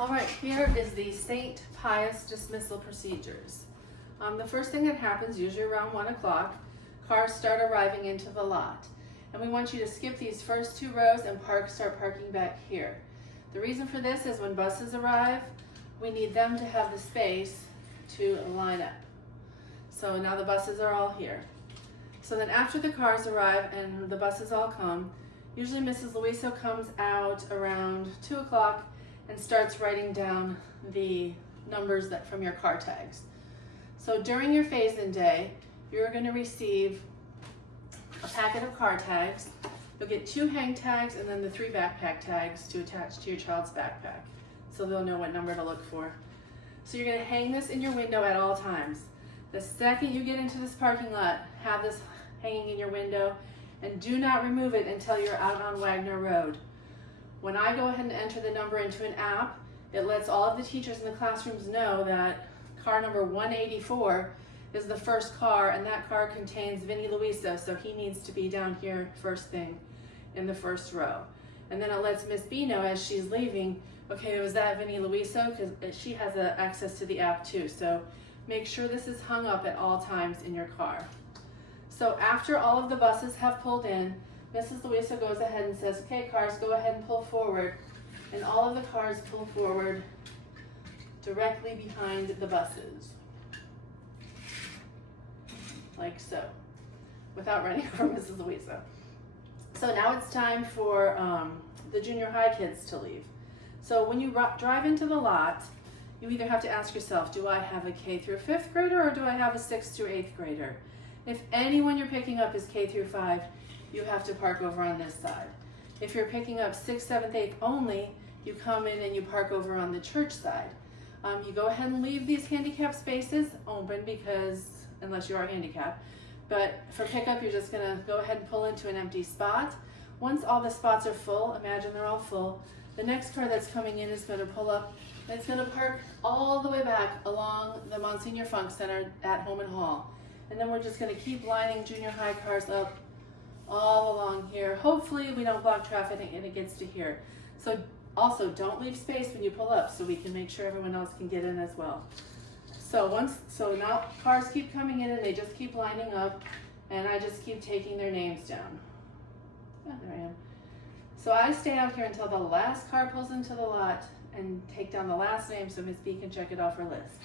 All right, here is the St. Pius dismissal procedures. The first thing that happens, usually around 1 o'clock, cars start arriving into the lot. And we want you to skip these first 2 rows and start parking back here. The reason for this is when buses arrive, we need them to have the space to line up. So now the buses are all here. So then after the cars arrive and the buses all come, usually Mrs. Luiso comes out around 2 o'clock and starts writing down the numbers from your car tags. So during your phase-in day, you're going to receive a packet of car tags. You'll get 2 hang tags and then the 3 backpack tags to attach to your child's backpack, so they'll know what number to look for. So you're going to hang this in your window at all times. The second you get into this parking lot, have this hanging in your window, and do not remove it until you're out on Wagner Road. When I go ahead and enter the number into an app, it lets all of the teachers in the classrooms know that car number 184 is the first car, and that car contains Vinny Luiso, so he needs to be down here first thing in the first row. And then it lets Miss B know as she's leaving, okay, was that Vinny Luiso? Because she has access to the app too, so make sure this is hung up at all times in your car. So after all of the buses have pulled in, Mrs. Luiso goes ahead and says, okay, cars, go ahead and pull forward. And all of the cars pull forward directly behind the buses. Like so, without running over Mrs. Luiso. So now it's time for the junior high kids to leave. So when you drive into the lot, you either have to ask yourself, do I have a K through 5th grader or do I have a 6th through 8th grader? If anyone you're picking up is K through 5, you have to park over on this side. If you're picking up 6th, 7th, 8th only, you come in and you park over on the church side. You go ahead and leave these handicap spaces open because, unless you are handicapped, but for pickup, you're just gonna go ahead and pull into an empty spot. Once all the spots are full, imagine they're all full, the next car that's coming in is gonna pull up, and it's gonna park all the way back along the Monsignor Funk Center at Home and Hall. And then we're just gonna keep lining junior high cars up all along here. Hopefully we don't block traffic and it gets to here. So also don't leave space when you pull up so we can make sure everyone else can get in as well. So now cars keep coming in and they just keep lining up, and I just keep taking their names down. Oh, there I am. So I stay out here until the last car pulls into the lot and take down the last name so Miss B can check it off her list.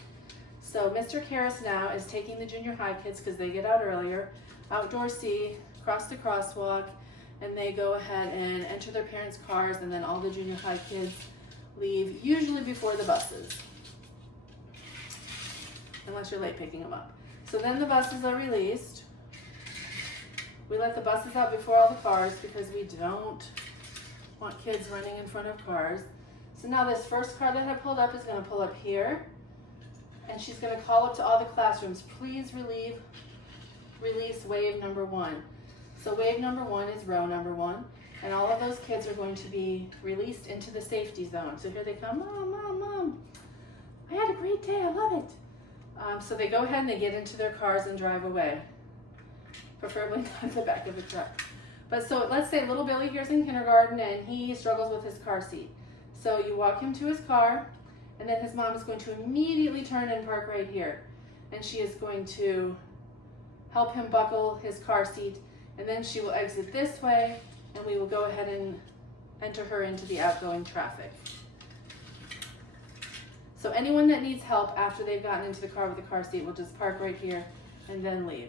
So Mr. Karras now is taking the junior high kids, because they get out earlier, outdoor C, cross the crosswalk, and they go ahead and enter their parents' cars, and then all the junior high kids leave, usually before the buses, unless you're late picking them up. So then the buses are released. We let the buses out before all the cars because we don't want kids running in front of cars. So now this first car that had pulled up is going to pull up here, and she's going to call up to all the classrooms, please release wave number 1. So wave number 1 is row number 1, and all of those kids are going to be released into the safety zone. So here they come, Mom, Mom, Mom, I had a great day, I love it. So they go ahead and they get into their cars and drive away, preferably not in the back of the truck. But so let's say little Billy here's in kindergarten and he struggles with his car seat. So you walk him to his car, and then his mom is going to immediately turn and park right here. And she is going to help him buckle his car seat, and then she will exit this way, and we will go ahead and enter her into the outgoing traffic. So anyone that needs help after they've gotten into the car with the car seat will just park right here and then leave.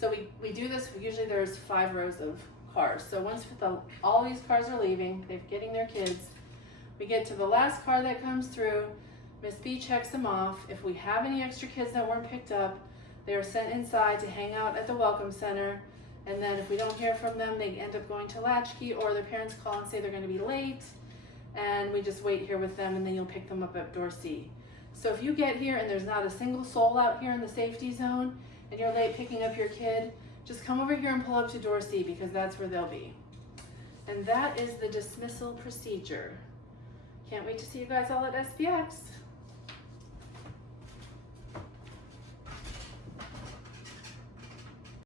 So we do this, usually there's 5 rows of cars. So once all these cars are leaving, they're getting their kids, we get to the last car that comes through, Miss B checks them off. If we have any extra kids that weren't picked up, they are sent inside to hang out at the Welcome Center. And then if we don't hear from them, they end up going to latchkey, or their parents call and say they're going to be late, and we just wait here with them, and then you'll pick them up at door C. So if you get here and there's not a single soul out here in the safety zone, and you're late picking up your kid, just come over here and pull up to door C, because that's where they'll be. And that is the dismissal procedure. Can't wait to see you guys all at SPX.